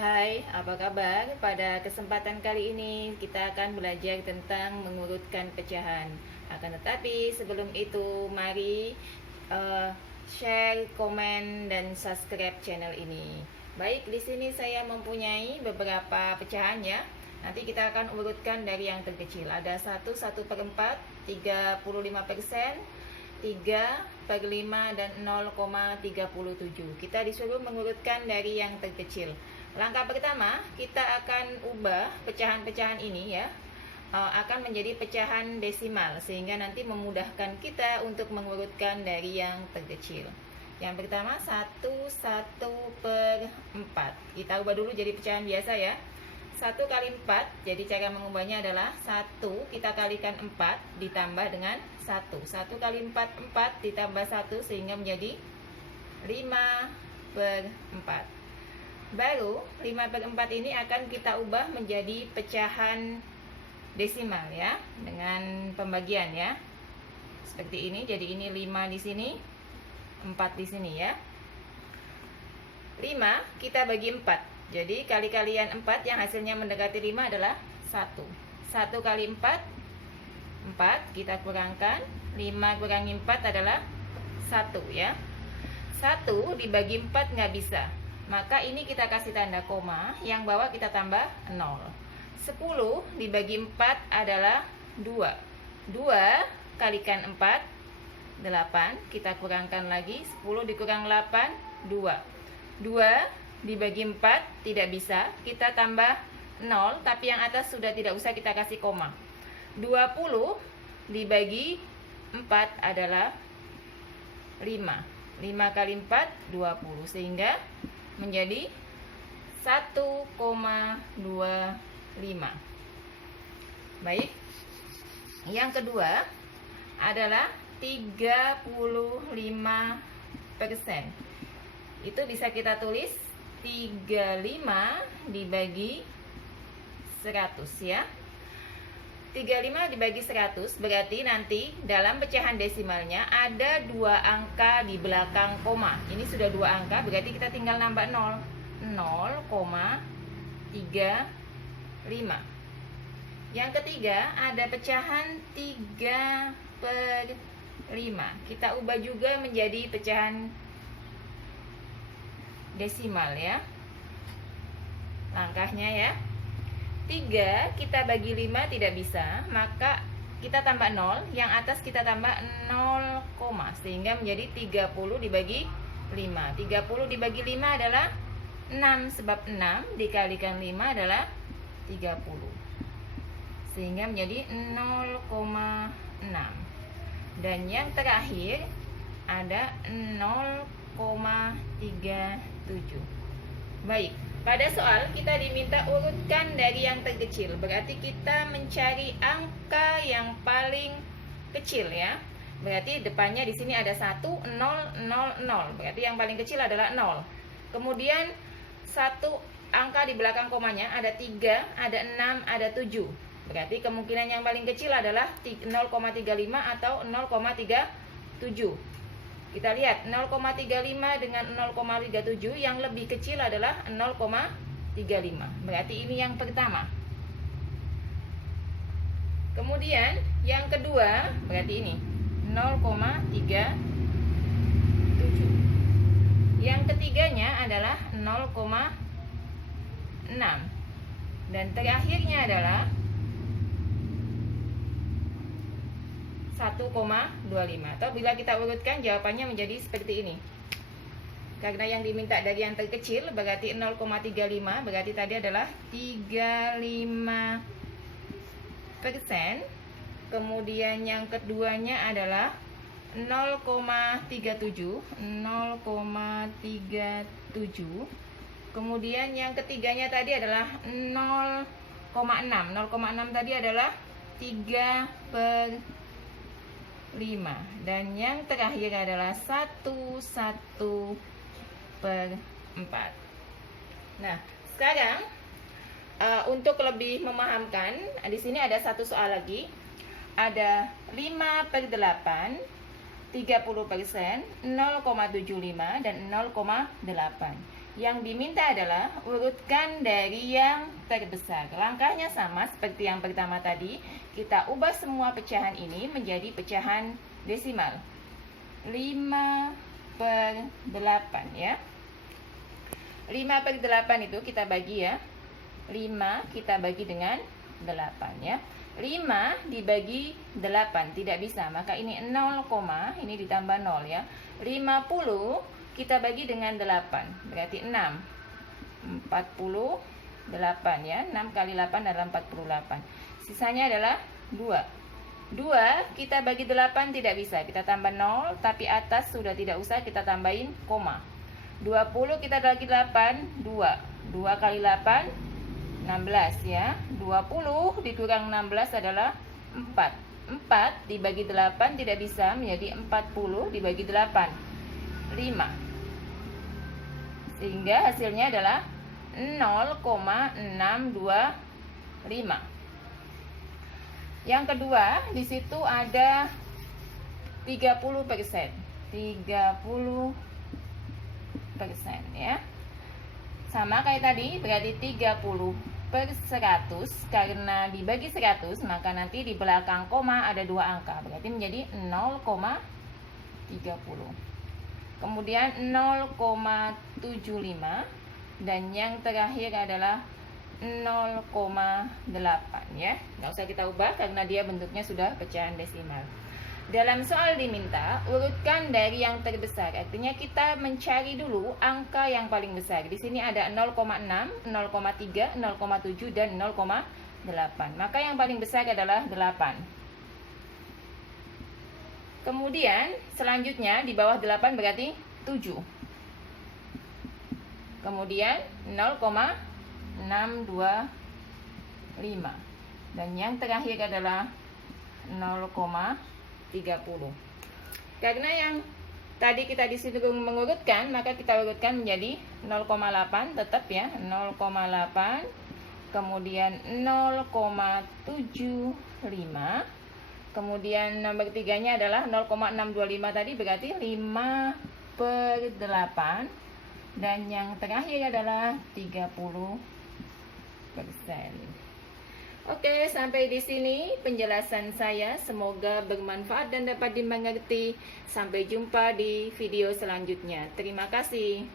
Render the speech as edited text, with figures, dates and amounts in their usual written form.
Hai, apa kabar? Pada kesempatan kali ini kita akan belajar tentang mengurutkan pecahan. Akan tetapi sebelum itu mari share, komen, dan subscribe channel ini. Baik, di sini saya mempunyai beberapa pecahan ya. Nanti kita akan urutkan dari yang terkecil. Ada 1/4, 35%, 3/5, dan 0,37. Kita disuruh mengurutkan dari yang terkecil. Langkah pertama, kita akan ubah pecahan-pecahan ini ya, akan menjadi pecahan desimal, sehingga nanti memudahkan kita untuk mengurutkan dari yang terkecil. Yang pertama 1/4. Kita ubah dulu jadi pecahan biasa ya. 1 kali 4, jadi cara mengubahnya adalah 1 kita kalikan 4 ditambah dengan 1. 1 kali 4, 4 ditambah 1 sehingga menjadi 5/4. Baru 5/4 ini akan kita ubah menjadi pecahan desimal ya, dengan pembagian ya. Seperti ini, jadi ini 5 di sini, 4 di sini ya. 5 kita bagi 4. Jadi kali-kalian 4 yang hasilnya mendekati 5 adalah 1. 1 kali 4, 4 kita kurangkan. 5 kurangi 4 adalah 1 ya. 1 dibagi 4 nggak bisa. Maka ini kita kasih tanda koma, yang bawah kita tambah 0. 10 dibagi 4 adalah 2. 2 kalikan 4, 8. Kita kurangkan lagi, 10 dikurang 8, 2. 2 dibagi 4 tidak bisa, kita tambah 0, tapi yang atas sudah tidak usah kita kasih koma. 20 dibagi 4 adalah 5. 5 kali 4, 20, sehingga menjadi 1,25. Baik. Yang kedua adalah 35%. Itu bisa kita tulis 35 dibagi 100 ya. 35 dibagi 100 berarti nanti dalam pecahan desimalnya ada 2 angka di belakang koma. Ini sudah 2 angka, berarti kita tinggal nambah 0. 0,35. Yang ketiga ada pecahan 3/5. Kita ubah juga menjadi pecahan desimal ya. Langkahnya ya, 3 kita bagi 5 tidak bisa, maka kita tambah 0, yang atas kita tambah 0, sehingga menjadi 30 dibagi 5. 30 dibagi 5 adalah 6, sebab 6 dikalikan 5 adalah 30, sehingga menjadi 0,6. Dan yang terakhir ada 0,37. Baik, pada soal kita diminta urutkan dari yang terkecil. Berarti kita mencari angka yang paling kecil ya. Berarti depannya di sini ada 1, 0, 0, 0. Berarti yang paling kecil adalah 0. Kemudian satu angka di belakang komanya ada 3, ada 6, ada 7. Berarti kemungkinan yang paling kecil adalah 0,35 atau 0,37. Kita lihat 0,35 dengan 0,37, yang lebih kecil adalah 0,35. Berarti ini yang pertama. Kemudian yang kedua berarti ini 0,37. Yang ketiganya adalah 0,6. Dan terakhirnya adalah 1,25. Atau bila kita urutkan jawabannya menjadi seperti ini. Karena yang diminta dari yang terkecil berarti 0,35, berarti tadi adalah 35%. Kemudian yang keduanya adalah 0,37. Kemudian yang ketiganya tadi adalah 0,6. 0,6 tadi adalah 3/5. Dan yang terakhir adalah 1/4. Nah, sekarang untuk lebih memahamkan, di sini ada satu soal lagi. Ada 5/8, 30%, 0,75 dan 0,8. Yang diminta adalah urutkan dari yang terbesar. Langkahnya sama seperti yang pertama tadi. Kita ubah semua pecahan ini menjadi pecahan desimal. 5/8 ya. 5/8 itu kita bagi ya. 5 kita bagi dengan 8 ya. 5 dibagi 8 tidak bisa, maka ini 0, ini ditambah 0 ya. 50 kita bagi dengan 8, berarti 6. 48 ya. 6 kali 8 adalah 48. Sisanya adalah 2. 2 kita bagi 8 tidak bisa, kita tambah 0, tapi atas sudah tidak usah, kita tambahin koma. 20 kita bagi 8, 2. 2 kali 8 16 ya. 20 dikurang 16 adalah 4. 4 dibagi 8 tidak bisa, menjadi 40 dibagi 8, 5. Sehingga hasilnya adalah 0,625. Yang kedua, di situ ada 30%. 30% ya. Sama kayak tadi, berarti 30/100. Karena dibagi 100, maka nanti di belakang koma ada 2 angka, berarti menjadi 0,30. Kemudian 0,75. Dan yang terakhir adalah 0,8 ya. Nggak usah kita ubah karena dia bentuknya sudah pecahan desimal. Dalam soal diminta urutkan dari yang terbesar. Artinya kita mencari dulu angka yang paling besar. Di sini ada 0,6, 0,3, 0,7 dan 0,8. Maka yang paling besar adalah 8. Kemudian selanjutnya di bawah 8 berarti 7. Kemudian 0,625. Dan yang terakhir adalah 0,30. Karena yang tadi kita disuruh mengurutkan, maka kita urutkan menjadi 0,8 tetap ya, 0,8. Kemudian 0,75. Kemudian nomor 3-nya adalah 0,625 tadi, berarti 5/8. Dan yang terakhir adalah 30%. Oke, sampai di sini penjelasan saya. Semoga bermanfaat dan dapat dimengerti. Sampai jumpa di video selanjutnya. Terima kasih.